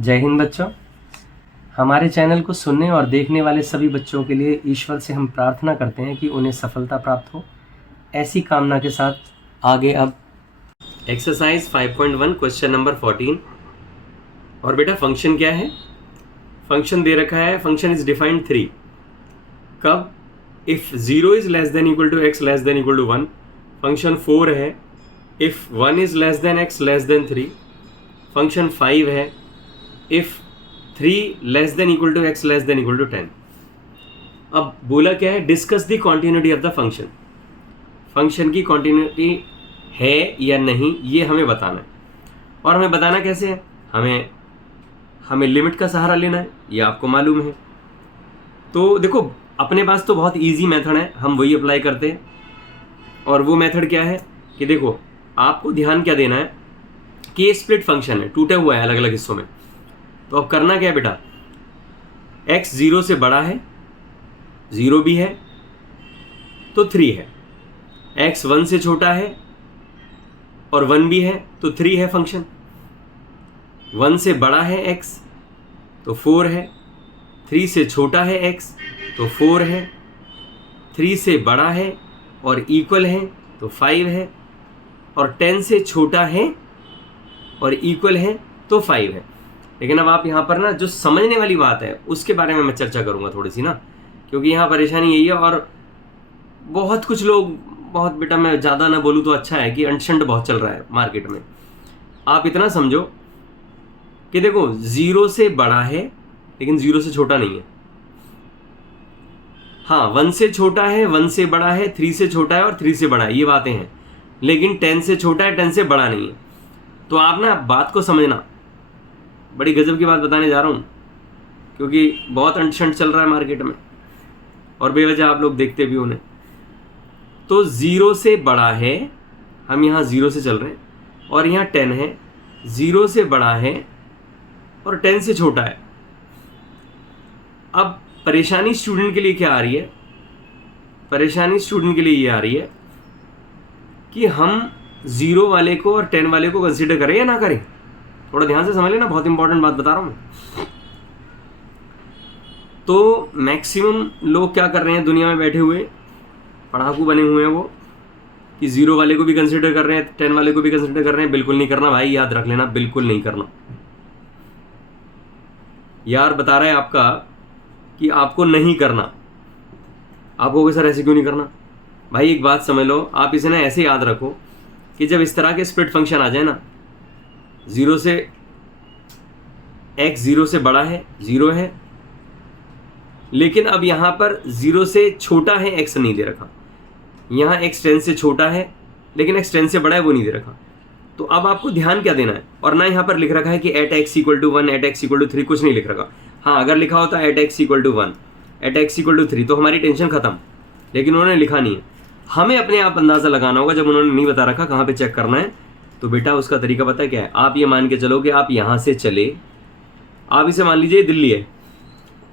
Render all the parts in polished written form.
जय हिंद बच्चों। हमारे चैनल को सुनने और देखने वाले सभी बच्चों के लिए ईश्वर से हम प्रार्थना करते हैं कि उन्हें सफलता प्राप्त हो। ऐसी कामना के साथ आगे अब एक्सरसाइज 5.1 क्वेश्चन नंबर 14। और बेटा फंक्शन क्या है? फंक्शन दे रखा है, फंक्शन इज डिफाइंड 3। कब? If 0 is less than equal to x less than equal to 1। Function 4 है if 1 is less than x less than 3। Function 5 है if 3 less than equal to x less than equal to 10। अब बोला क्या है? Discuss the continuity of the function. Function की continuity है या नहीं ये हमें बताना है। और हमें बताना कैसे है? हमें लिमिट का सहारा लेना है, ये आपको मालूम है। तो देखो अपने पास तो बहुत इजी मेथड है, हम वही अप्लाई करते हैं। और वो मेथड क्या है कि देखो आपको ध्यान क्या देना है कि ये स्प्लिट फंक्शन है, टूटा हुआ है अलग अलग हिस्सों में। तो अब करना क्या है बेटा? x 0 से बड़ा है, 0 भी है तो 3 है। x 1 से छोटा है और 1 भी है तो 3 है फंक्शन। 1 से बड़ा है x तो 4 है, 3 से छोटा है x तो 4 है, 3 से बड़ा है और इक्वल है तो 5 है, और 10 से छोटा है और इक्वल है तो 5 है। लेकिन अब आप यहाँ पर ना जो समझने वाली बात है उसके बारे में मैं चर्चा करूँगा थोड़ी सी ना, क्योंकि यहाँ परेशानी यही है। और बहुत कुछ लोग, बहुत बेटा मैं ज़्यादा ना बोलूँ तो अच्छा है कि अंशंट बहुत चल रहा है मार्केट में। आप इतना समझो कि देखो 0 से बड़ा है लेकिन 0 से छोटा नहीं है। हाँ 1 से छोटा है, 1 से बड़ा है, 3 से छोटा है और 3 से बड़ा है, ये बातें हैं। लेकिन 10 से छोटा है, 10 से बड़ा नहीं है। तो आप ना बात को समझना, बड़ी गजब की बात बताने जा रहा हूँ, क्योंकि बहुत अंशंट चल रहा है मार्केट में और बेवजह आप लोग देखते भी उन्हें। तो 0 से बड़ा है, हम यहाँ 0 से चल रहे हैं, और यहाँ 10 है। 0 से बड़ा है और 10 से छोटा है। अब परेशानी स्टूडेंट के लिए क्या आ रही है? परेशानी स्टूडेंट के लिए ये आ रही है कि हम 0 वाले को और 10 वाले को कंसीडर करें या ना करें। थोड़ा ध्यान से समझ लेना, बहुत इंपॉर्टेंट बात बता रहा हूं। तो मैक्सिमम लोग क्या कर रहे हैं दुनिया में बैठे हुए, पढ़ाकू बने हुए हैं वो, कि 0 वाले को भी कंसीडर कर रहे हैं, 10 वाले को भी कंसीडर कर रहे हैं। बिल्कुल नहीं करना भाई, याद रख लेना, बिल्कुल नहीं करना। यार बता रहा है आपका कि आपको नहीं करना। आप कहोगे सर ऐसे क्यों नहीं करना? भाई एक बात समझ लो, आप इसे ना ऐसे याद रखो कि जब इस तरह के स्प्लिट फंक्शन आ जाए ना, 0 से x 0 से बड़ा है, 0 है, लेकिन अब यहां पर 0 से छोटा है x नहीं दे रखा। यहां x 10 से छोटा है लेकिन x 10 से बड़ा है, वो नहीं दे रखा। तो अब आपको ध्यान क्या देना है? और ना यहां पर लिख रखा है कि at x equal to 1, at x equal to 3, कुछ नहीं लिख रखा। हाँ अगर लिखा होता at x equal to 1, at x equal to 3 तो हमारी टेंशन खत्म, लेकिन उन्होंने लिखा नहीं है। हमें अपने आप अंदाजा लगाना होगा, जब उन्होंने नहीं बता रखा कहाँ पे चेक करना है। तो बेटा उसका तरीका पता है क्या है? आप ये मान के चलो कि आप यहाँ से चले, आप इसे मान लीजिए दिल्ली है,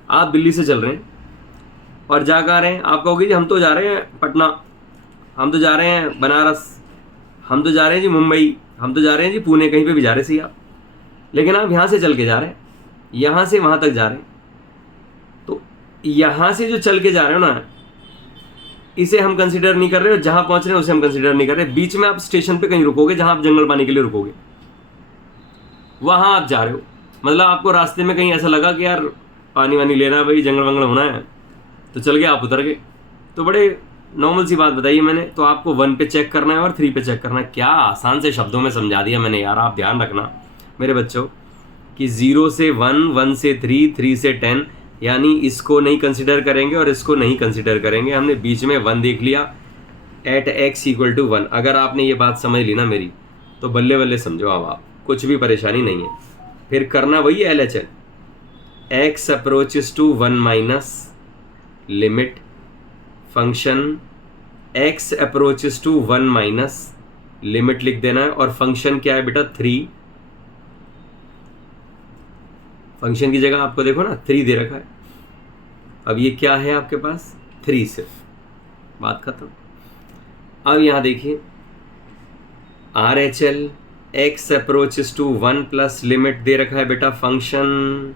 आप दिल्ली से चल रहे हैं और जा कर रहे हैं। आप कहोगे जी हम तो जा रहे हैं पटना, हम तो जा रहे हैं बनारस, हम तो जा रहे हैं जी मुंबई, हम तो जा रहे हैं जी पुणे, कहीं पे भी जा रहे सही आप। लेकिन आप यहाँ से चल के जा रहे हैं, यहाँ से वहाँ तक जा रहे हैं। तो यहाँ से जो चल के जा रहे हो ना, इसे हम कंसीडर नहीं कर रहे, और जहाँ पहुँच रहे हैं उसे हम कंसीडर नहीं कर रहे। बीच में आप स्टेशन पे कहीं रुकोगे जहाँ आप जंगल पानी के लिए रुकोगे, वहाँ आप जा रहे हो। मतलब आपको रास्ते में कहीं ऐसा लगा कि यार पानी वानी लेना है भाई, जंगल वंगल होना है, तो चल गए, आप उतर गए। तो बड़े नॉर्मल सी बात बताई मैंने। तो आपको 1 पे चेक करना है और 3 पे चेक करना है। क्या आसान से शब्दों में समझा दिया मैंने यार। आप ध्यान रखना मेरे बच्चों कि 0 से 1, 1 से 3, 3 से 10, यानी इसको नहीं कंसिडर करेंगे और इसको नहीं कंसिडर करेंगे। हमने बीच में 1 देख लिया, एट x इक्वल टू 1। अगर आपने ये बात समझ ली ना मेरी, तो बल्ले बल्ले समझो, अब आप कुछ भी परेशानी नहीं है। फिर करना वही LHL, x approaches to 1 minus limit function x approaches to 1 minus limit लिख देना है। और फंक्शन क्या है बेटा? 3। फंक्शन की जगह आपको देखो ना 3 दे रखा है। अब ये क्या है आपके पास? 3 सिर्फ, बात खत्म। अब यहां देखिए RHL x approaches to 1 plus limit दे रखा है बेटा function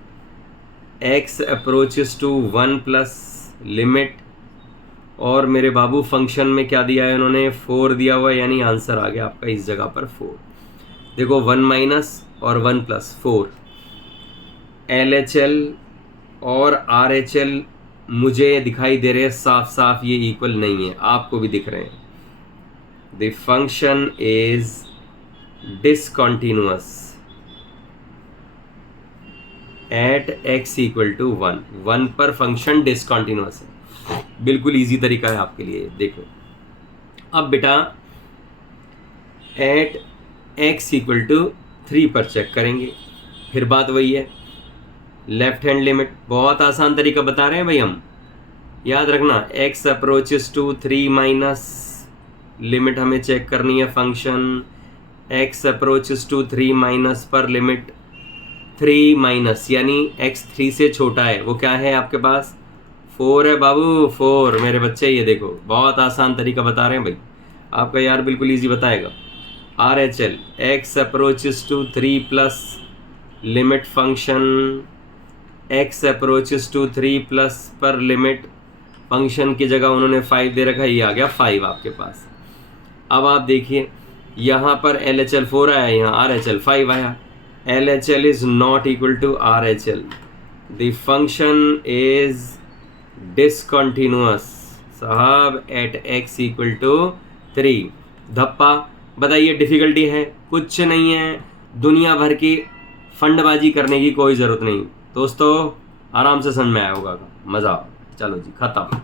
x approaches to 1 plus limit, और मेरे बाबू फंक्शन में क्या दिया है उन्होंने 4 दिया हुआ है, यानी आंसर आ गया आपका इस जगह पर 4। देखो 1 माइनस और 1 प्लस 4। LHL और RHL मुझे दिखाई दे रहे हैं साफ साफ ये इक्वल नहीं है, आपको भी दिख रहे हैं। The function is discontinuous at x equal to 1 पर फंक्शन डिसकंटिन्यूअस है। बिल्कुल इजी तरीका है आपके लिए। देखो अब बेटा एट x इक्वल टू 3 पर चेक करेंगे, फिर बात वही है, लेफ्ट हैंड लिमिट। बहुत आसान तरीका बता रहे हैं भाई हम, याद रखना x approaches to 3 minus limit हमें चेक करनी है function x approaches to 3 minus पर लिमिट 3 माइनस, यानी x 3 से छोटा है, वो क्या है आपके पास 4 है बाबू, 4 मेरे बच्चे। ये देखो बहुत आसान तरीका बता रहे हैं भाई आपका यार, बिल्कुल इजी बताएगा। RHL x approaches to 3 plus limit function x approaches to 3 plus पर लिमिट फंक्शन की जगह उन्होंने 5 दे रखा है, ये आ गया 5 आपके पास। अब आप देखिए यहाँ पर LHL 4 आया, यहाँ RHL 5 आया। LHL is not equal to RHL, the function is discontinuous साहब एट x इक्वल टू 3। धप्पा बताइए, डिफिकल्टी है कुछ नहीं है, दुनिया भर की फंडबाजी करने की कोई ज़रूरत नहीं दोस्तों, आराम से समझ में आया होगा, मज़ा। चलो जी खत्म।